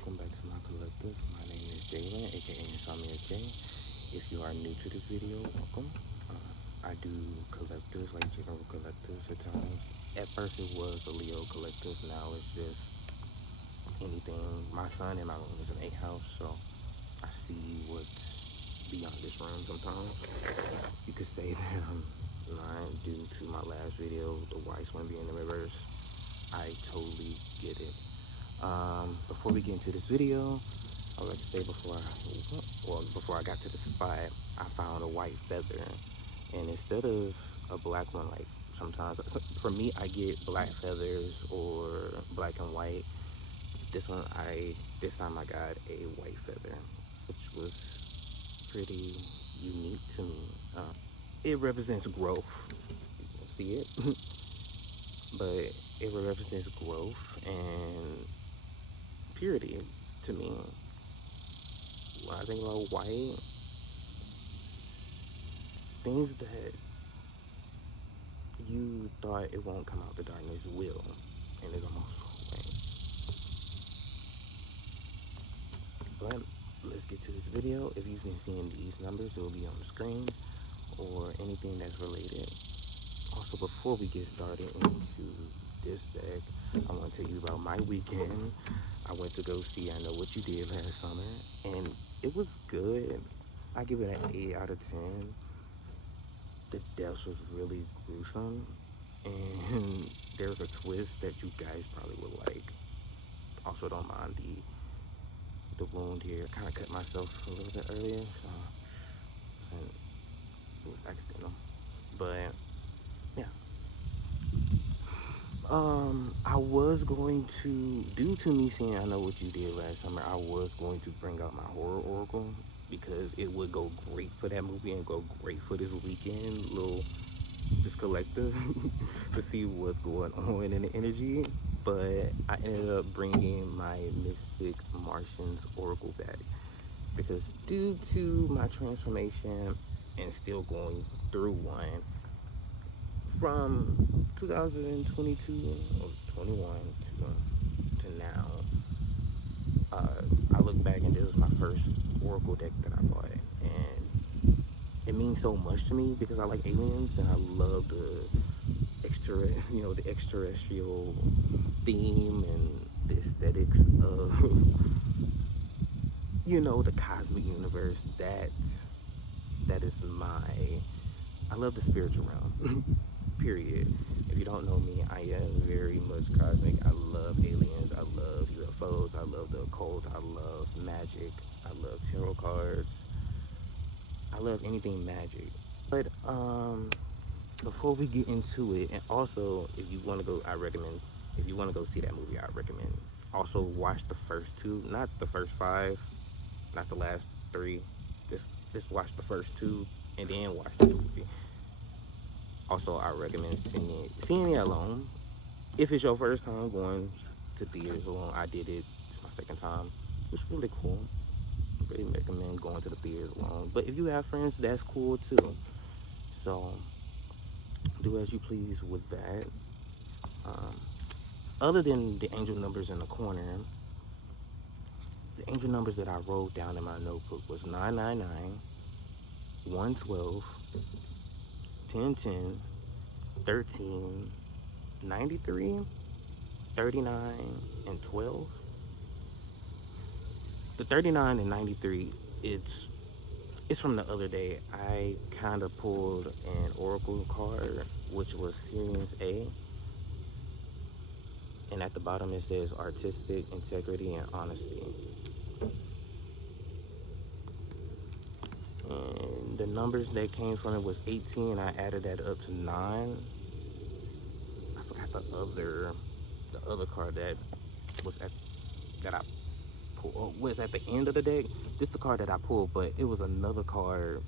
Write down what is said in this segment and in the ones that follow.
welcome back to my collective. My name is Jalen, aka Insomnia J. If you are new to this video, welcome. I do collectives, like general collectives at times. At first it was a Leo collective, now it's just anything. My son in my room is an 8 house, so I see what's beyond this room sometimes. You could say that I'm lying due to my last video, the wise one being in reverse. I totally get it. Before we get into this video, I would like to say before I got to the spot, I found a white feather, and instead of a black one, like sometimes for me, I get black feathers or black and white. This time I got a white feather, which was pretty unique to me. It represents growth. You can see it, but it represents growth and purity to me. When I think about white, things that you thought it won't come out the darkness will, and it's almost right. But let's get to this video. If you've been seeing these numbers, it will be on the screen, or anything that's related. Also, before we get started into this deck, I want to tell you about my weekend. I went to go see I Know What You Did last summer, and it was good. I give it an 8 out of 10. The deaths was really gruesome, and there's a twist that you guys probably would like. Also, don't mind the wound here. I kind of cut myself a little bit earlier, so and it was accidental. But yeah. I was going to, due to me saying I Know What You Did last summer, I was going to bring out my horror oracle because it would go great for that movie and go great for this weekend, this collective, to see what's going on in the energy. But I ended up bringing my Mystic Martians oracle back because due to my transformation and still going through one, from 2022 or 21 to now, I look back and this was my first oracle deck that I bought, and it means so much to me because I like aliens and I love the extraterrestrial theme and the aesthetics of the cosmic universe. That is I love the spiritual realm. Period. If you don't know me, I am very much cosmic. I love aliens. I love UFOs. I love the occult. I love magic. I love tarot cards. I love anything magic. But before we get into it, and also if you want to go, if you want to go see that movie, I recommend also watch the first 2, not the first 5, not the last 3. Just watch the first 2 and then watch the movie. Also, I recommend seeing it alone. If it's your first time going to theaters alone, I did it. It's my second time. It was really cool. I really recommend going to the theaters alone. But if you have friends, that's cool too. So, do as you please with that. Other than the angel numbers in the corner, the angel numbers that I wrote down in my notebook was 999, 112, 1010, 13, 93, 39, and 12. The 39 and 93, it's from the other day. I kind of pulled an oracle card, which was Series A. And at the bottom it says artistic integrity and honesty. And the numbers that came from it was 18. I added that up to 9. I forgot the other card that I pulled was at the end of the deck. This is the card that I pulled, but it was another card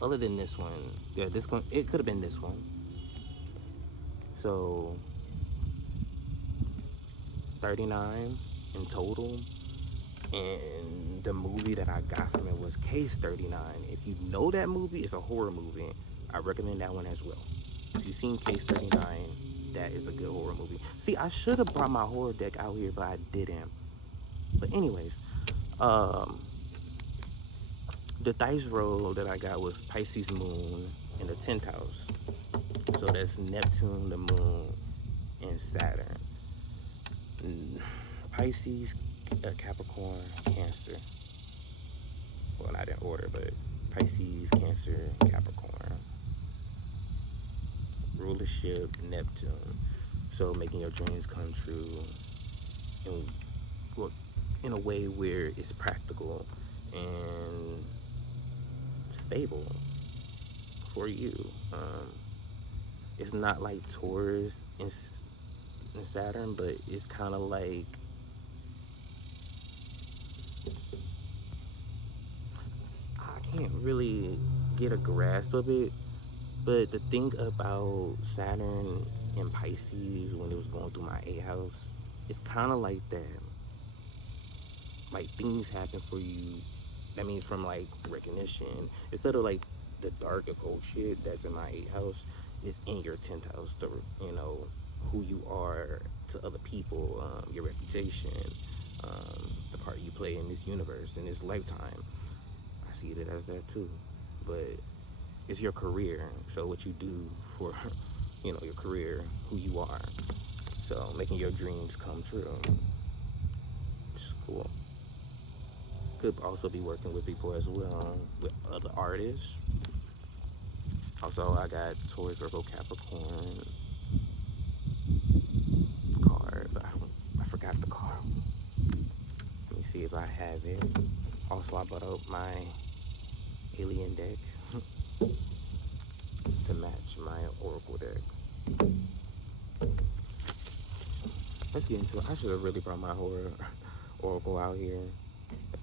other than this one. Yeah, this one, it could have been this one. So 39 in total. And the movie that I got from it was Case 39. If you know that movie, it's a horror movie. I recommend that one as well. If you've seen Case 39, that is a good horror movie. See, I should have brought my horror deck out here, but I didn't. But anyways, the dice roll that I got was Pisces moon in the 10th house. So that's Neptune, the moon, and Saturn. Pisces, Capricorn, Cancer. Well, not in order, but Pisces, Cancer, Capricorn. Rulership, Neptune. So making your dreams come true in a way where it's practical and stable for you. It's not like Taurus and Saturn, but it's kind of like I can't really get a grasp of it. But the thing about Saturn and Pisces when it was going through my 8th house, it's kind of like that. Like things happen for you. That means from like recognition instead of like the dark occult shit that's in my 8th house. It's in your 10th house. Who you are to other people, your reputation, the part you play in this universe, in this lifetime. I see it as that too. But it's your career. So what you do for, your career, who you are. So making your dreams come true. It's cool. Could also be working with people as well, with other artists. Also, I got Taurus, Virgo, Capricorn card. I forgot the card. Let me see if I have it. Also, I brought out my alien deck to match my oracle deck. Let's get into it. I should have really brought my oracle out here.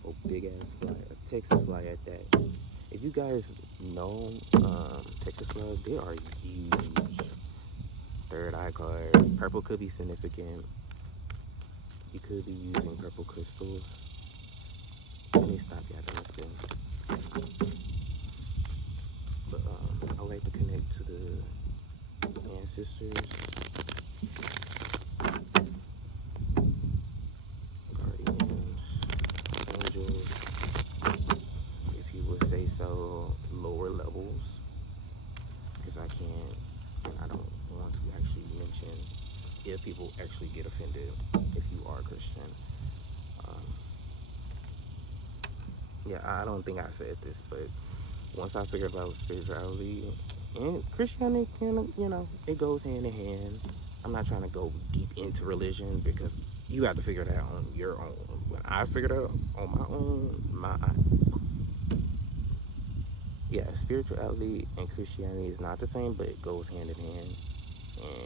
A big ass fly, a Texas fly at that. If you guys know Texas flies, they are huge. Third eye card. Purple could be significant. You could be using purple crystals. Let me stop yapping. Let's go. But I like to connect to the ancestors. Lower levels, because I don't want to actually mention if people actually get offended if you are Christian. Yeah, I don't think I said this, but once I figured out spirituality and Christianity, it goes hand in hand. I'm not trying to go deep into religion because you have to figure it out on your own. When I figured it out on my own, yeah, spirituality and Christianity is not the same, but it goes hand in hand.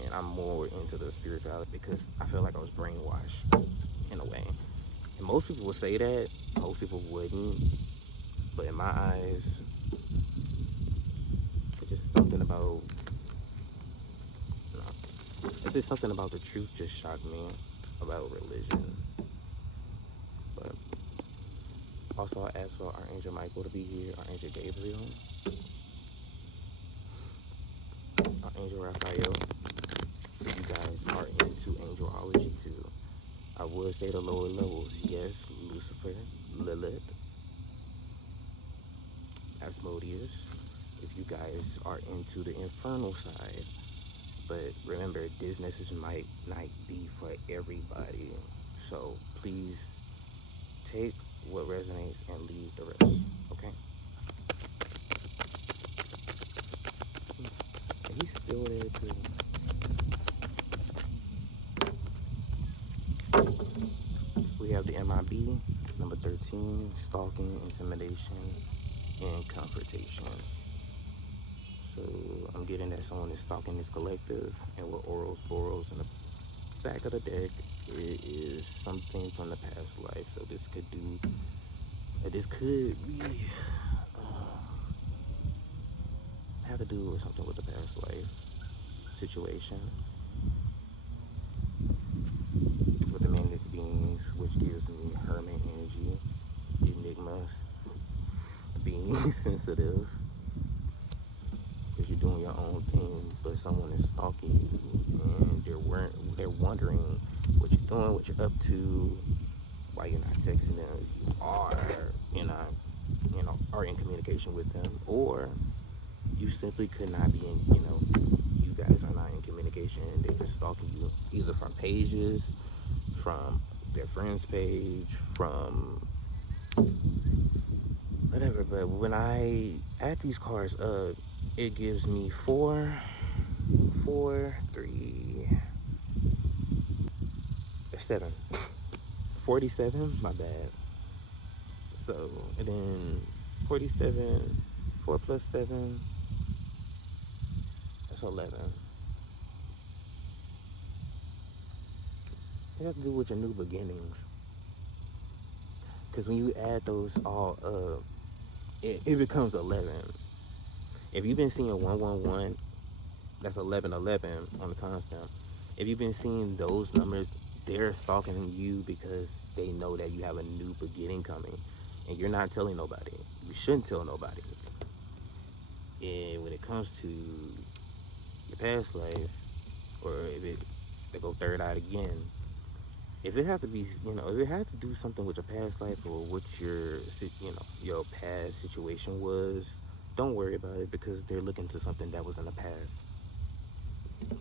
And I'm more into the spirituality because I feel like I was brainwashed in a way. And most people would say that, most people wouldn't. But in my eyes, it's just something about, it's just something about the truth just shocked me about religion. But also, I asked for Archangel Michael to be here, Archangel Gabriel, Archangel Raphael, if you guys are into angelology too. I would say the lower levels, yes, Lucifer, Lilith, Asmodeus, if you guys are into the infernal side. But remember, this message might not be for everybody. So please take what resonates and leave the rest, okay? And he's still there too. We have the MIB, number 13, stalking, intimidation, and confrontation. So I'm getting that someone is stalking this collective, and with Oros, Boros in the back of the deck, it is something from the past life. So this could be have to do with something with the past life situation. With the Magnus beings, which gives me Hermit energy, Enigmas, being sensitive. Because you're doing your own thing, but someone is stalking you, and they're wondering what you're doing, what you're up to, Why you're not texting them? You are in communication with them, or you simply could not be in. You guys are not in communication. They're just stalking you, either from pages, from their friend's page, from whatever. But when I add these cards up, it gives me 4, 3, 7. 47, my bad. So, and then 47, 4 plus 7, that's 11. It has to do with your new beginnings. Because when you add those all up, it becomes 11. If you've been seeing 111, that's 1111 on the timestamp. If you've been seeing those numbers, they're stalking you because they know that you have a new beginning coming. And you're not telling nobody. You shouldn't tell nobody. And when it comes to your past life, or if they go third eye again, if it have to be, if it has to do something with your past life or what your past situation was, don't worry about it, because they're looking to something that was in the past.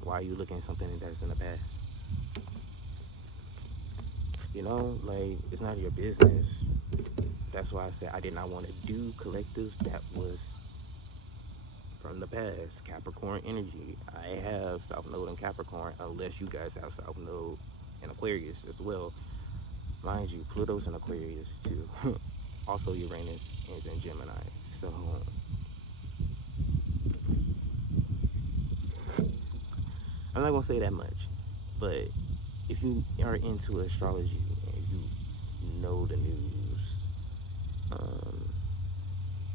Why are you looking at something that's in the past? It's not your business. That's why I said I did not want to do collectives that was from the past. Capricorn energy. I have South Node in Capricorn, unless you guys have South Node in Aquarius as well. Mind you, Pluto's in Aquarius too. Also, Uranus is in Gemini. So, I'm not going to say that much. But if you are into astrology and you know the news,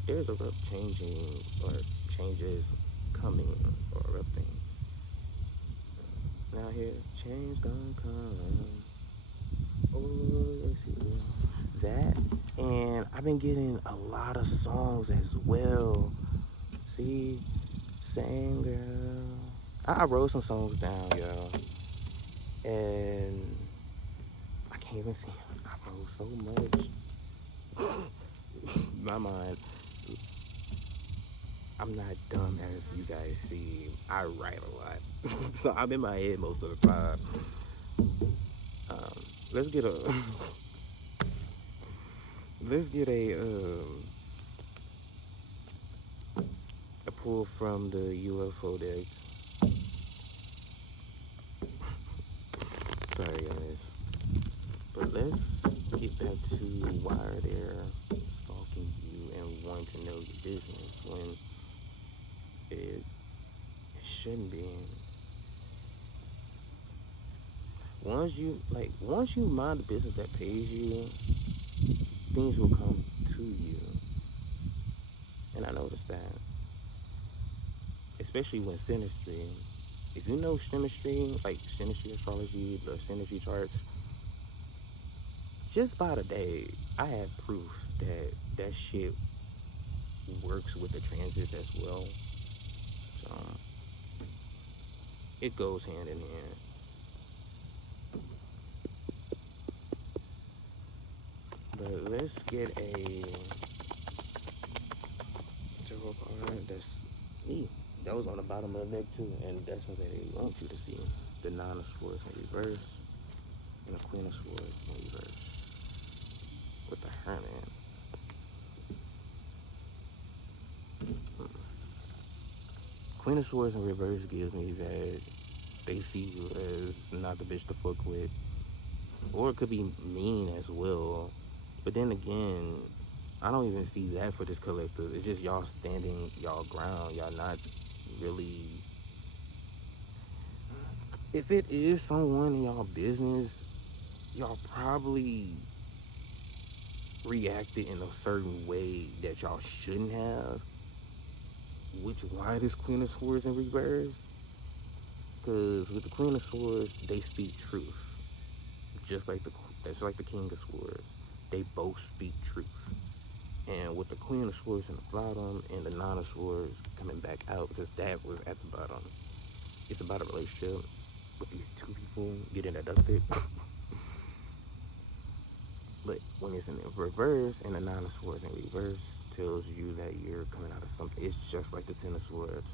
there's a rough changing or changes coming or erupting. Now here, change gonna come. Oh, yes, it will. That, and I've been getting a lot of songs as well. See, same girl. I wrote some songs down, y'all, and I can't even see. I wrote so much. My mind. I'm not dumb as you guys see. I write a lot. So I'm in my head most of the time. Let's get a pull from the UFO deck. Sorry guys. But let's get back to why they're stalking you and wanting to know your business when it shouldn't be. Once you mind the business that pays you, things will come to you. And I noticed that. Especially when synastry. If you know synastry, like synastry astrology, the synastry charts, just by the day, I have proof that shit works with the transits as well. So, it goes hand in hand. But let's get a tarot card that's me. That was on the bottom of the deck too, and that's what they want you to see. The Nine of Swords in reverse, and the Queen of Swords in reverse. With the Hermit. Queen of Swords in reverse gives me that they see you as not the bitch to fuck with. Or it could be mean as well. But then again, I don't even see that for this collective. It's just y'all standing y'all ground. Y'all not really... If it is someone in y'all business, y'all probably reacted in a certain way that y'all shouldn't have. Which, why this Queen of Swords in reverse? Because with the Queen of Swords, they speak truth. Just like the King of Swords. They both speak truth. And with the Queen of Swords in the bottom and the Nine of Swords coming back out, because that was at the bottom. It's about a relationship with these two people getting abducted. when it's in reverse, and the Nine of Swords in reverse tells you that you're coming out of something. It's just like the Ten of Swords,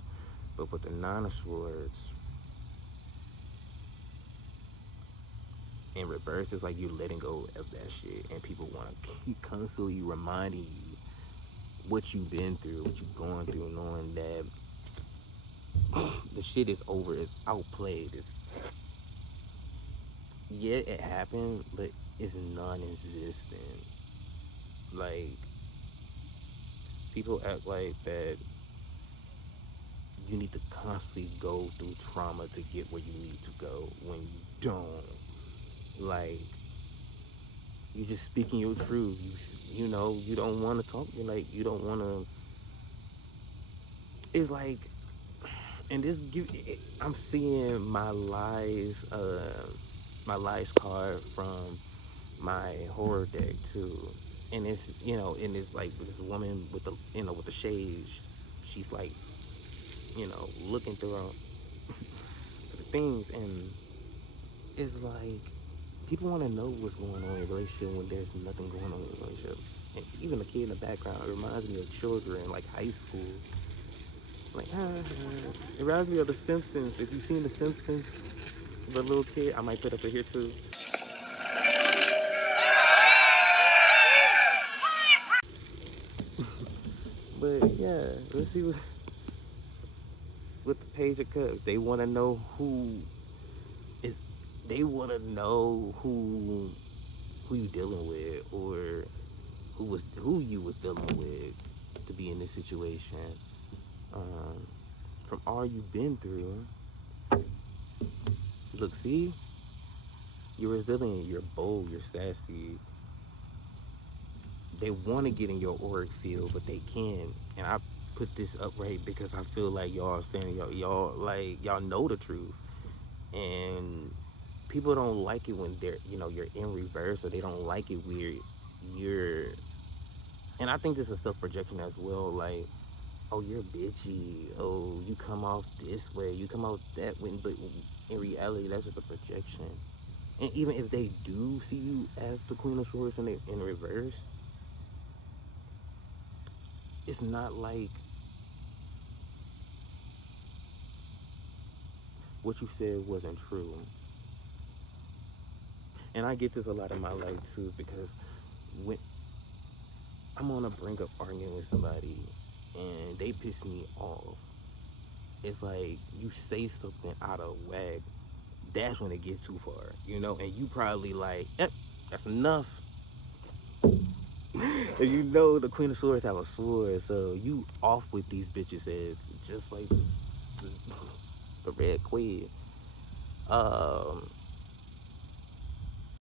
but with the Nine of Swords in reverse, it's like you're letting go of that shit, and people want to keep constantly reminding you what you've been through, what you've gone through, knowing that the shit is over, it's outplayed. Yeah, it happened, but it's non-existent. Like, people act like that you need to constantly go through trauma to get where you need to go when you don't. Like, you're just speaking your truth. You know, you don't want to talk. You're like, you don't want to. It's like, and this I'm seeing my lies card from my horror deck too, and it's and it's like this woman with the with the shades. She's like, looking through the things, and it's like people want to know what's going on in a relationship when there's nothing going on in a relationship. And even the kid in the background, it reminds me of children, like high school. Like, it reminds me of The Simpsons. If you've seen The Simpsons, the little kid, I might put up in here too. But yeah, let's see with the Page of Cups. They want to know they want to know who you dealing with, or who you was dealing with to be in this situation. From all you've been through, look, see, you're resilient, you're bold, you're sassy. They want to get in your auric field, but they can't. And I put this up right because I feel like y'all y'all know the truth, and people don't like it when you're in reverse, or they don't like it where you're. And I think this is self-projection as well. Like, oh, you're bitchy. Oh, you come off this way. You come off that way. But in reality, that's just a projection. And even if they do see you as the Queen of Swords in reverse, it's not like what you said wasn't true. And I get this a lot in my life too, because when I'm on the brink of arguing with somebody and they piss me off, it's like you say something out of whack, that's when it gets too far, and you probably like, that's enough. And the Queen of Swords have a sword, so you off with these bitches' heads, just like the Red Queen.